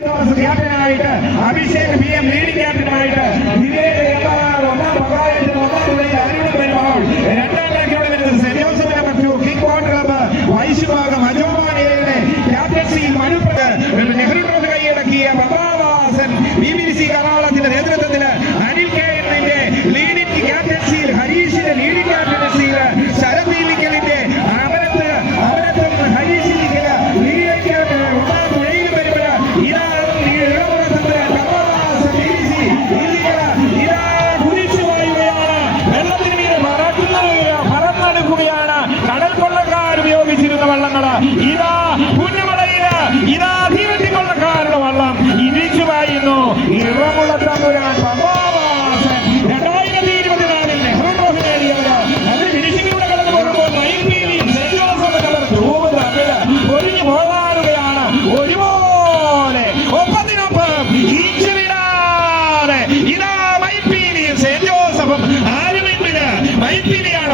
ക്യാപ്റ്റനായിട്ട് Abhishek PM leading ക്യാപ്റ്റനായിട്ട് ഒന്നാം അരുൺ വരുമ്പോൾ രണ്ടാം റാങ്കിലൂടെ വരുന്നത് saint Joseph number 2 kick ball club വൈശുഭാഗം അജോമാനയുടെ ക്യാപ്റ്റൻസി നെഹ്റു ട്രോഫി കൈയടക്കിയ പ്രഭാവാസൻ BBC കർണാടകത്തിന്റെ നേതൃത്വത്തില് അനിൽ KNന്റെ ലീഡിംഗ് ക്യാപ്റ്റൻസിയിൽ ഹരീഷിന്റെ ലീഡിംഗ് ക്യാപ്റ്റൻസിയിൽ ശരത് ഇല്ലിക്കലിന്റെ അമരത്വം ഹരീഷ് ഇല്ലിക്കല് ലീഡിംഗ് ക്യാപ്റ്റൻ ഒന്നാം തുഴയിൽ വരുമ്പോൾ ഇതാ കടൽ കൊള്ളക്കാർ ഉപയോഗിച്ചിരുന്ന വള്ളങ്ങള് ഇതാ പുന്നമടയില് ഇതാ തീവണ്ടിക്കൊള്ളക്കാരുടെ വള്ളം ഇടിച്ചു പായുന്നു. ഇറമുള്ള തമ്പുരാൻ 2024 നെഹ്റു ട്രോഫി നേടിയത് അത് ഫിനിഷിംഗിലൂടെ കടന്നു പോകുമ്പോൾ മയിൽപീലിയും സെന്റ് ജോസഫ് നമ്പർ 2 തമ്മിൽ ഒരിഞ്ഞു പോകാറുകയാണ്. ഒരുപോലെ ഒപ്പത്തിനൊപ്പം ഈച്ചു വിടാതെ ഇതാ മയിൽപീലി